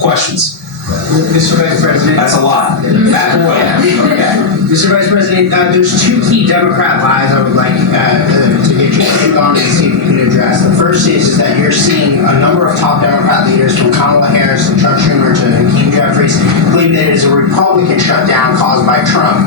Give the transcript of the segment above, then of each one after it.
Questions? Mr. Vice President. That's a lot. Matt Boyle. Okay. Mr. Vice President, there's two key Democrat lies I would like to get your take on and see if you can address. The first is that you're seeing a number of top Democrat leaders, from Kamala Harris to Chuck Schumer to Hakeem Jeffries, claim that it is a Republican shutdown caused by Trump.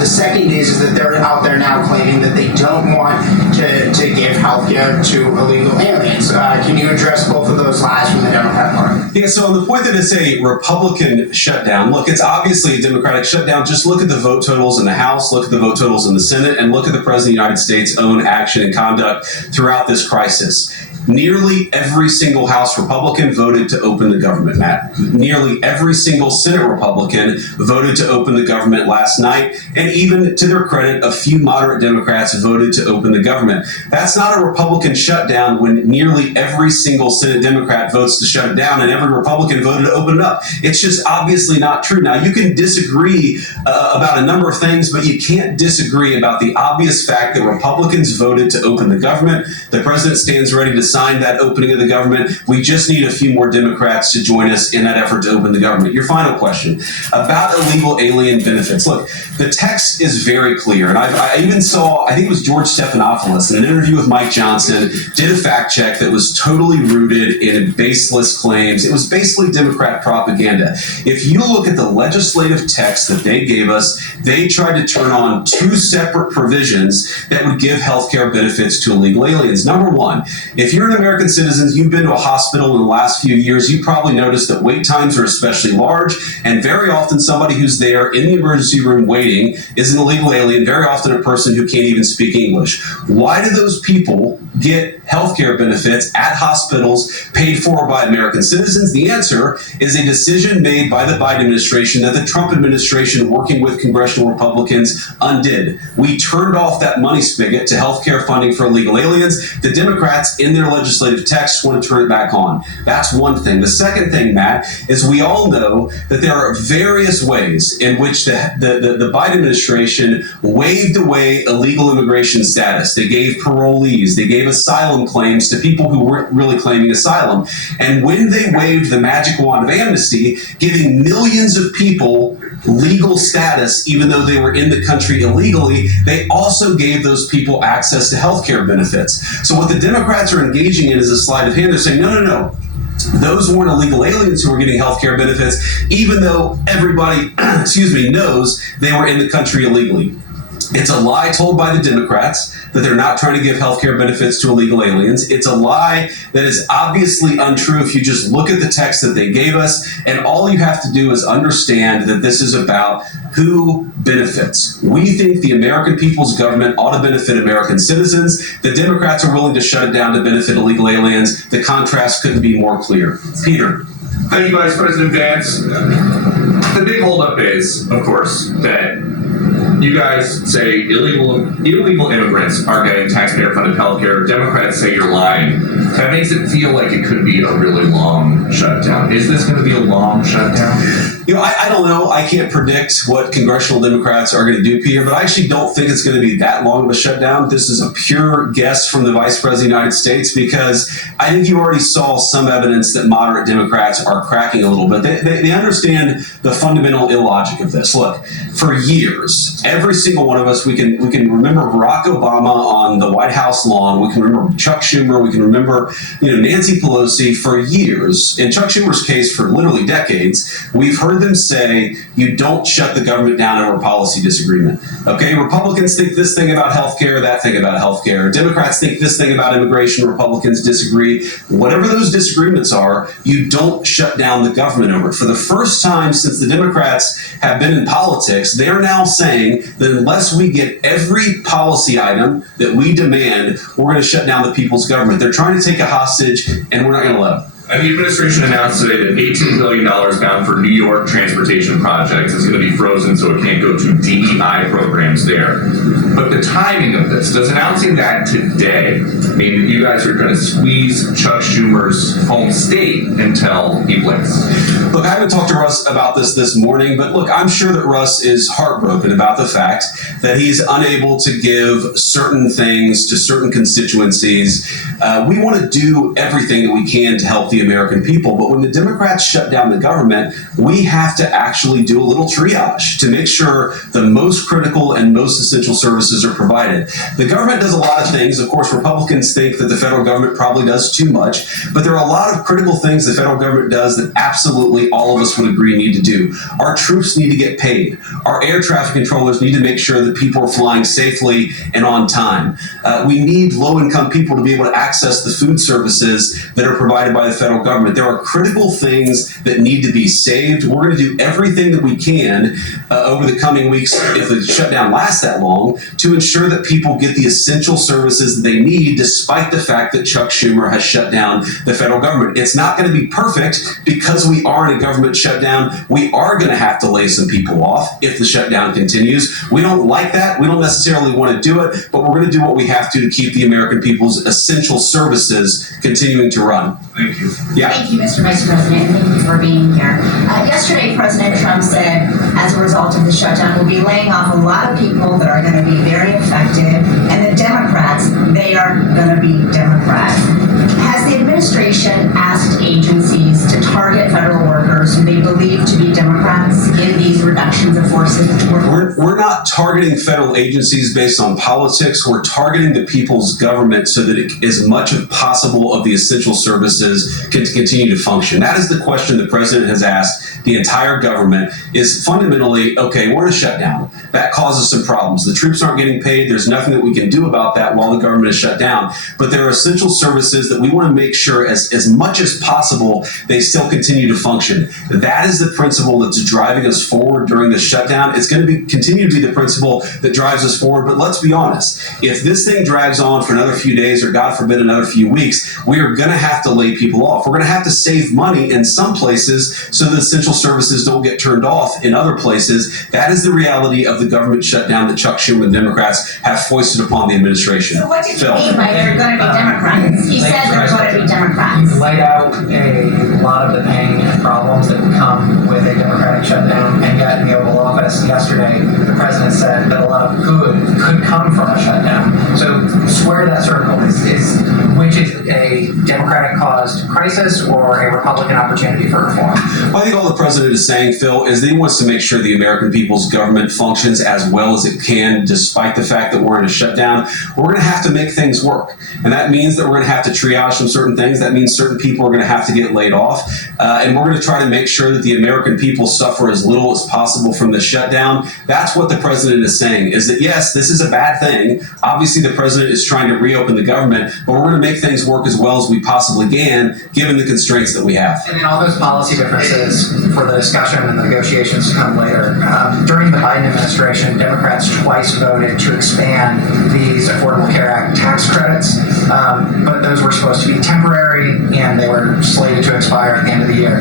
The second is that they're out there now claiming that they don't want to give health care to illegal aliens. Can you address both of those lies from the Democrat Party? Yeah, so on the point that it's a Republican shutdown, look, it's obviously a Democratic shutdown. Just look at the vote totals in the House, look at the vote totals in the Senate, and look at the President of the United States' own action and conduct throughout this crisis. Nearly every single House Republican voted to open the government, Matt. Nearly every single Senate Republican voted to open the government last night. And even to their credit, a few moderate Democrats voted to open the government. That's not a Republican shutdown when nearly every single Senate Democrat votes to shut it down and every Republican voted to open it up. It's just obviously not true. Now, you can disagree about a number of things, but you can't disagree about the obvious fact that Republicans voted to open the government. The president stands ready to sign that opening of the government. We just need a few more Democrats to join us in that effort to open the government. Your final question about illegal alien benefits. Look, the text is very clear. And I even saw, I think it was George Stephanopoulos in an interview with Mike Johnson, did a fact check that was totally rooted in baseless claims. It was basically Democrat propaganda. If you look at the legislative text that they gave us, they tried to turn on two separate provisions that would give health care benefits to illegal aliens. Number one, if you're an American citizen, you've been to a hospital in the last few years, you probably noticed that wait times are especially large, and very often somebody who's there in the emergency room waiting is an illegal alien, very often a person who can't even speak English. Why do those people get health care benefits at hospitals paid for by American citizens? The answer is a decision made by the Biden administration that the Trump administration, working with congressional Republicans, undid. We turned off that money spigot to health care funding for illegal aliens. The Democrats, in their legislative text, want to turn it back on. That's one thing. The second thing, Matt, is we all know that there are various ways in which the Biden administration waved away illegal immigration status. They gave parolees, they gave asylum claims to people who weren't really claiming asylum. And when they waved the magic wand of amnesty, giving millions of people legal status, even though they were in the country illegally, they also gave those people access to health care benefits. So what the Democrats are engaging in is a sleight of hand. They're saying, no. Those weren't illegal aliens who were getting health care benefits, even though everybody, knows they were in the country illegally. It's a lie told by the Democrats that they're not trying to give health care benefits to illegal aliens. It's a lie that is obviously untrue if you just look at the text that they gave us, and all you have to do is understand that this is about who benefits. We think the American people's government ought to benefit American citizens. The Democrats are willing to shut it down to benefit illegal aliens. The contrast couldn't be more clear. Peter. Thank you, Vice President Vance. The big holdup is, of course, that you guys say illegal immigrants are getting taxpayer-funded health care. Democrats say you're lying. That makes it feel like it could be a really long shutdown. Is this going to be a long shutdown? I don't know. I can't predict what congressional Democrats are going to do, Peter, but I actually don't think it's going to be that long of a shutdown. This is a pure guess from the Vice President of the United States, because I think you already saw some evidence that moderate Democrats are cracking a little bit. They understand the fundamental illogic of this. Look, for years, every single one of us, we can remember Barack Obama on the White House lawn. We can remember Chuck Schumer. We can remember Nancy Pelosi for years. In Chuck Schumer's case, for literally decades, we've heard them say you don't shut the government down over a policy disagreement. Okay, Republicans think this thing about healthcare, that thing about healthcare. Democrats think this thing about immigration. Republicans disagree. Whatever those disagreements are, you don't shut down the government over it. For the first time since the Democrats have been in politics, they're now saying that unless we get every policy item that we demand, we're going to shut down the people's government. They're trying to take a hostage, and we're not going to let them. And the administration announced today that $18 billion bound for New York transportation projects is going to be frozen so it can't go to DEI programs there. But the timing of this, does announcing that today mean that you guys are going to squeeze Chuck Schumer's home state until he blinks? Look, I haven't talked to Russ about this morning, but look, I'm sure that Russ is heartbroken about the fact that he's unable to give certain things to certain constituencies. We want to do everything that we can to help the American people, but when the Democrats shut down the government, we have to actually do a little triage to make sure the most critical and most essential services are provided. The government does a lot of things. Of course, Republicans think that the federal government probably does too much, but there are a lot of critical things the federal government does that absolutely all of us would agree need to do. Our troops need to get paid. Our air traffic controllers need to make sure that people are flying safely and on time. We need low-income people to be able to access the food services that are provided by the federal government. There are critical things that need to be saved. We're going to do everything that we can over the coming weeks, if the shutdown lasts that long, to ensure that people get the essential services that they need, despite the fact that Chuck Schumer has shut down the federal government. It's not going to be perfect because we are in a government shutdown. We are going to have to lay some people off if the shutdown continues. We don't like that. We don't necessarily want to do it, but we're going to do what we have to keep the American people's essential services continuing to run. Thank you. Yeah. Thank you, Mr. Vice President. Thank you for being here. Yesterday, President Trump said, as a result of the shutdown, we'll be laying off a lot of people that are going to be very affected, and the Democrats, they are going to be Democrats. Has the administration asked agencies to target federal workers who they believe to be Democrats in these reductions of forces? We're not targeting federal agencies based on politics. We're targeting the people's government so that as much as possible of the essential services can continue to function. That is the question the president has asked the entire government, is fundamentally, okay, we're in a shutdown. That causes some problems. The troops aren't getting paid. There's nothing that we can do about that while the government is shut down. But there are essential services that we want to make sure as much as possible they still continue to function. That is the principle that's driving us forward during the shutdown. It's going to continue to be the principle that drives us forward. But let's be honest, if this thing drags on for another few days or God forbid another few weeks, we are going to have to lay people off. We're going to have to save money in some places so that essential services don't get turned off in other places. That is the reality of the government shutdown that Chuck Schumer and Democrats have foisted upon the administration. So what did you mean by they're going to be Democrats? He said they're going to be Democrats. You laid out a lot of the pain and problems that would come with a Democratic shutdown, and yet in the Oval Office yesterday, the president said that a lot of good could come from a shutdown. So square that circle. Which is a Democratic-caused crisis or a Republican opportunity for reform? Well, I think all the president is saying, Phil, is that he wants to make sure the American people's government functions as well as it can, despite the fact that we're in a shutdown. We're going to have to make things work. And that means that we're going to have to triage some certain things. That means certain people are going to have to get laid off. And we're going to try to make sure that the American people suffer as little as possible from the shutdown. That's what the president is saying, is that, yes, this is a bad thing. Obviously, the president is trying to reopen the government, but we're going to make things work as well as we possibly can, given the constraints that we have. And then all those policy differences for the discussion and the negotiations to come later. During the Biden administration, Democrats twice voted to expand these Affordable Care Act tax credits, but those were supposed to be temporary, and they were slated to expire at the end of the year.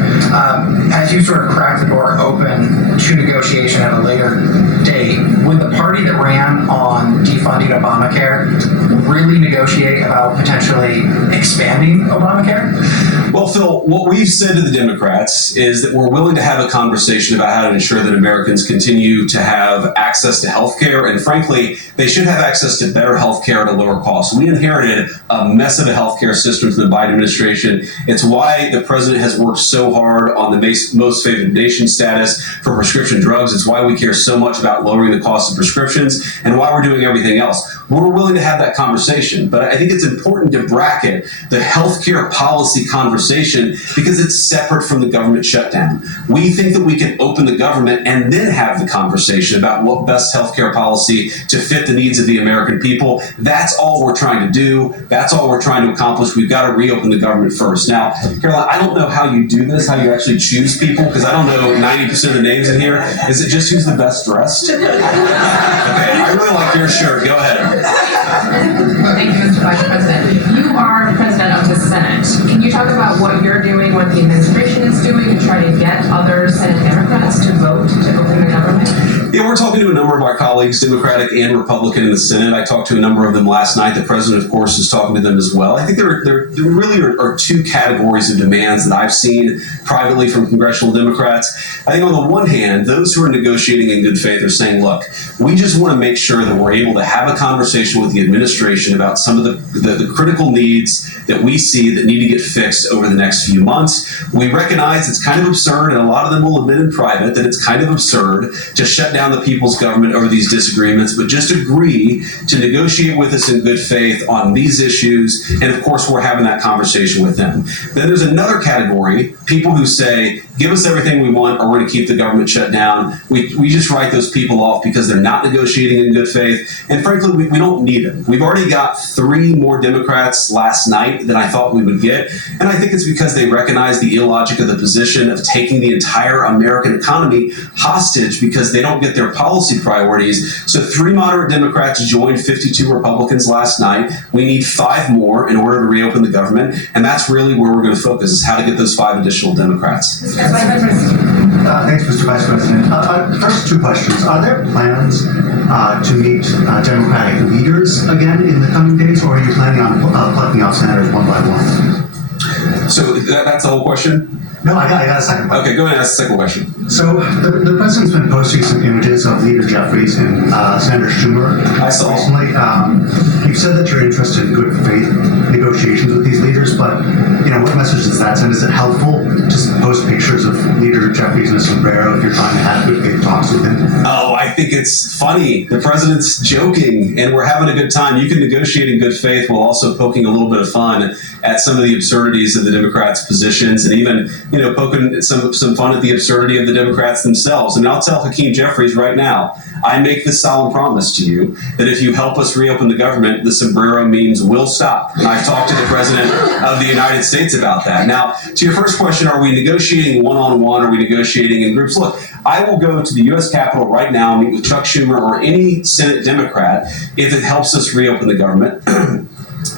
As you sort of crack the door open to negotiation at a later date, would the party that ran on defunding Obamacare really negotiate about potentially expanding Obamacare? Well, Phil, what we've said to the Democrats is that we're willing to have a conversation about how to ensure that Americans continue to have access to health care, and frankly, they should have access to better health care at a lower cost. We inherited a mess of a health care system from the Biden administration. It's why the president has worked so hard on the most favored nation status for prescription drugs. It's why we care so much about lowering the cost of prescriptions and why we're doing everything else. We're willing to have that conversation, but I think it's important to bracket the healthcare policy conversation because it's separate from the government shutdown. We think that we can open the government and then have the conversation about what best healthcare policy to fit the needs of the American people. That's all we're trying to do. That's all we're trying to accomplish. We've got to reopen the government first. Now, Caroline, I don't know how you do this, how you actually choose people, because I don't know 90% of the names in here. Is it just who's the best dressed? Okay, I really like your shirt. Go ahead. Thank you, Mr. Vice President. You are president of the Senate. Can you talk about what you're doing, what the administration is doing, to try to get other Senate Democrats to vote to open the government? Yeah, we're talking to a number of our colleagues, Democratic and Republican, in the Senate. I talked to a number of them last night. The president, of course, is talking to them as well. I think there really are two categories of demands that I've seen privately from congressional Democrats. I think on the one hand, those who are negotiating in good faith are saying, look, we just want to make sure that we're able to have a conversation with the administration about some of the critical needs that we see that need to get fixed over the next few months. We recognize it's kind of absurd, and a lot of them will admit in private that it's kind of absurd to shut down the people's government over these disagreements, but just agree to negotiate with us in good faith on these issues. And of course, we're having that conversation with them. Then there's another category, people who say, give us everything we want or we're going to keep the government shut down. We just write those people off because they're not negotiating in good faith. And frankly, we don't need them. We've already got 3 more Democrats last night than I thought we would get. And I think it's because they recognize the illogic of the position of taking the entire American economy hostage because they don't get their policy priorities. So 3 moderate Democrats joined 52 Republicans last night. We need 5 more in order to reopen the government. And that's really where we're going to focus, is how to get those 5 additional Democrats. Thanks, Mr. Vice President. First, 2 questions. Are there plans to meet Democratic leaders again in the coming days, or are you planning on plucking out senators one by one? So that's the whole question? No, I got a second question. Okay, go ahead and ask the second question. So the president's been posting some images of Leader Jeffries and Senator Schumer. I saw. Recently, you've said that you're interested in good faith negotiations with these leaders, but what message does that send? Is it helpful to post pictures of Leader Jeffries in a sombrero if you're trying to have good faith talks with him? Oh, I think it's funny. The president's joking, and we're having a good time. You can negotiate in good faith while also poking a little bit of fun at some of the absurdities of the Democrats' positions, and even poking some fun at the absurdity of the Democrats themselves. And I'll tell Hakeem Jeffries right now, I make this solemn promise to you that if you help us reopen the government, the sombrero memes will stop. And I've talked to the President of the United States about that. Now, to your first question, are we negotiating one-on-one? Are we negotiating in groups? Look, I will go to the U.S. Capitol right now, meet with Chuck Schumer or any Senate Democrat if it helps us reopen the government.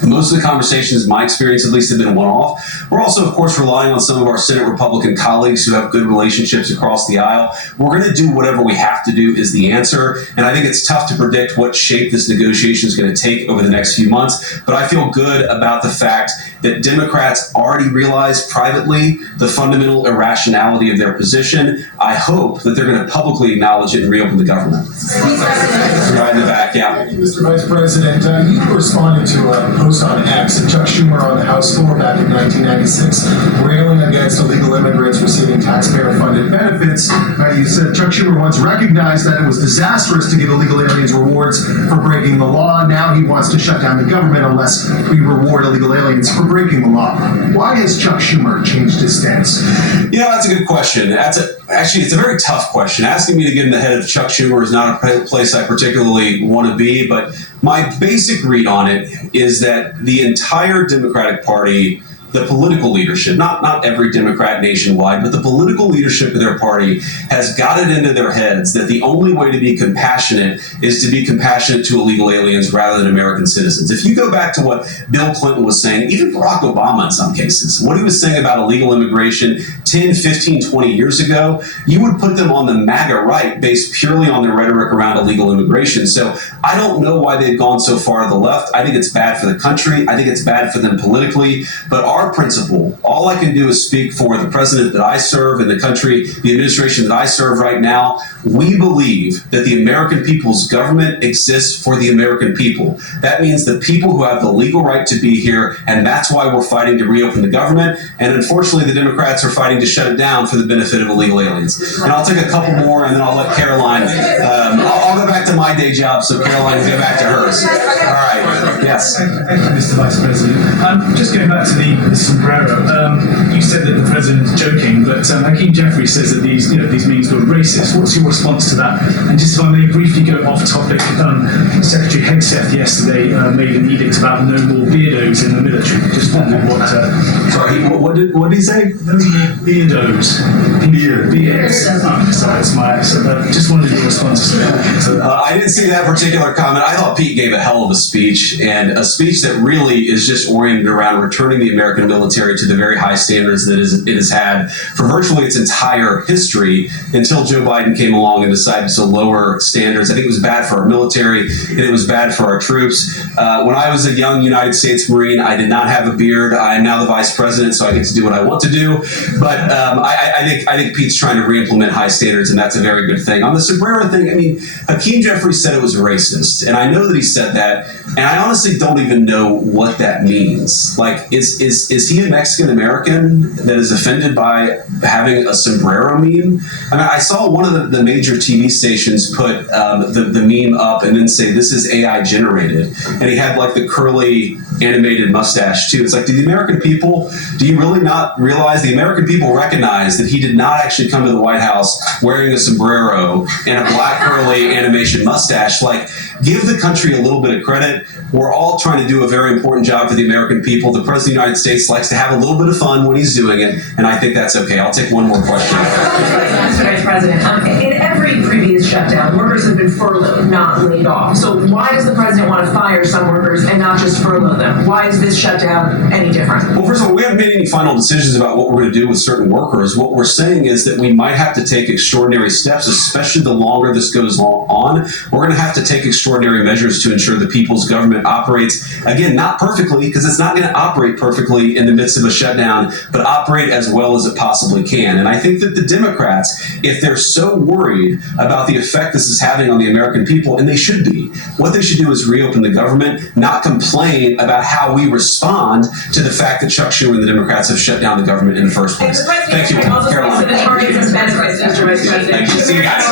Most of the conversations, in my experience at least, have been one-off. We're also, of course, relying on some of our Senate Republican colleagues who have good relationships across the aisle. We're going to do whatever we have to do is the answer. And I think it's tough to predict what shape this negotiation is going to take over the next few months. But I feel good about the fact that Democrats already realize privately the fundamental irrationality of their position. I hope that they're going to publicly acknowledge it and reopen the government. Right in the back, yeah. Thank you, Mr. Vice President. You responded to a post on X of Chuck Schumer on the House floor back in 1996, railing against illegal immigrants receiving taxpayer-funded benefits. You said Chuck Schumer once recognized that it was disastrous to give illegal aliens rewards for breaking the law. Now he wants to shut down the government unless we reward illegal aliens for breaking the law. Why has Chuck Schumer changed his stance? That's a good question. Actually, it's a very tough question. Asking me to get in the head of Chuck Schumer is not a place I particularly want to be, but my basic read on it is that the entire Democratic Party, the political leadership, not every Democrat nationwide, but the political leadership of their party has got it into their heads that the only way to be compassionate is to be compassionate to illegal aliens rather than American citizens. If you go back to what Bill Clinton was saying, even Barack Obama in some cases, what he was saying about illegal immigration 10, 15, 20 years ago, you would put them on the MAGA right based purely on their rhetoric around illegal immigration. So I don't know why they've gone so far to the left. I think it's bad for the country. I think it's bad for them politically. But our principle, all I can do is speak for the president that I serve and the country, the administration that I serve right now. We believe that the American people's government exists for the American people. That means the people who have the legal right to be here, and that's why we're fighting to reopen the government. And unfortunately, the Democrats are fighting to shut it down for the benefit of illegal aliens. And I'll take a couple more, and then I'll let Caroline, I'll go back to my day job so Caroline can go back to hers. All right, yes. Thank you, Mr. Vice President. Just going back to the sombrero, you said that the president's joking, but Hakeem Jeffries says that these memes were racist. What's your response to that? And just if I may briefly go off topic, Secretary Hegseth yesterday made an edict about no more beardos in the military. Just wondered what... Sorry, what did he say? No more beardos. Beards. Oh, sorry, it's my accent. Just wanted your response to that. I didn't see that particular comment. I thought Pete gave a hell of a speech, and a speech that really is just oriented around returning the American American military to the very high standards that it has had for virtually its entire history until Joe Biden came along and decided to lower standards. I think it was bad for our military and it was bad for our troops. When I was a young United States Marine, I did not have a beard. I am now the vice president, so I get to do what I want to do. But I think Pete's trying to re-implement high standards, and that's a very good thing. On the sombrero thing, I mean, Hakeem Jeffries said it was racist, and I know that he said that, and I honestly don't even know what that means. Like, is he a Mexican American that is offended by having a sombrero meme? I mean, I saw one of the major TV stations put the meme up and then say this is AI generated, and he had like the curly animated mustache too. It's like, do you really not realize the American people recognize that he did not actually come to the White House wearing a sombrero and a black curly animation mustache? Like, give the country a little bit of credit. We're all trying to do a very important job for the American people. The President of the United States likes to have a little bit of fun when he's doing it, and I think that's okay. I'll take one more question. Mr. Vice President, in every previous shutdown, workers have been furloughed, not laid off. So why does the president want to fire some workers and not just furlough them? Why is this shutdown any different? Well, first of all, we haven't made any final decisions about what we're going to do with certain workers. What we're saying is that we might have to take extraordinary steps, especially the longer this goes on. We're going to have to take extraordinary measures to ensure the people's government operates, again, not perfectly, because it's not going to operate perfectly in the midst of a shutdown, but operate as well as it possibly can. And I think that the Democrats, if they're so worried about the effect this is having on the American people, and they should be, what they should do is reopen the government, not complain about how we respond to the fact that Chuck Schumer and the Democrats have shut down the government in the first place. Thank you, Caroline. Mr. Vice President. Thank you. See you guys.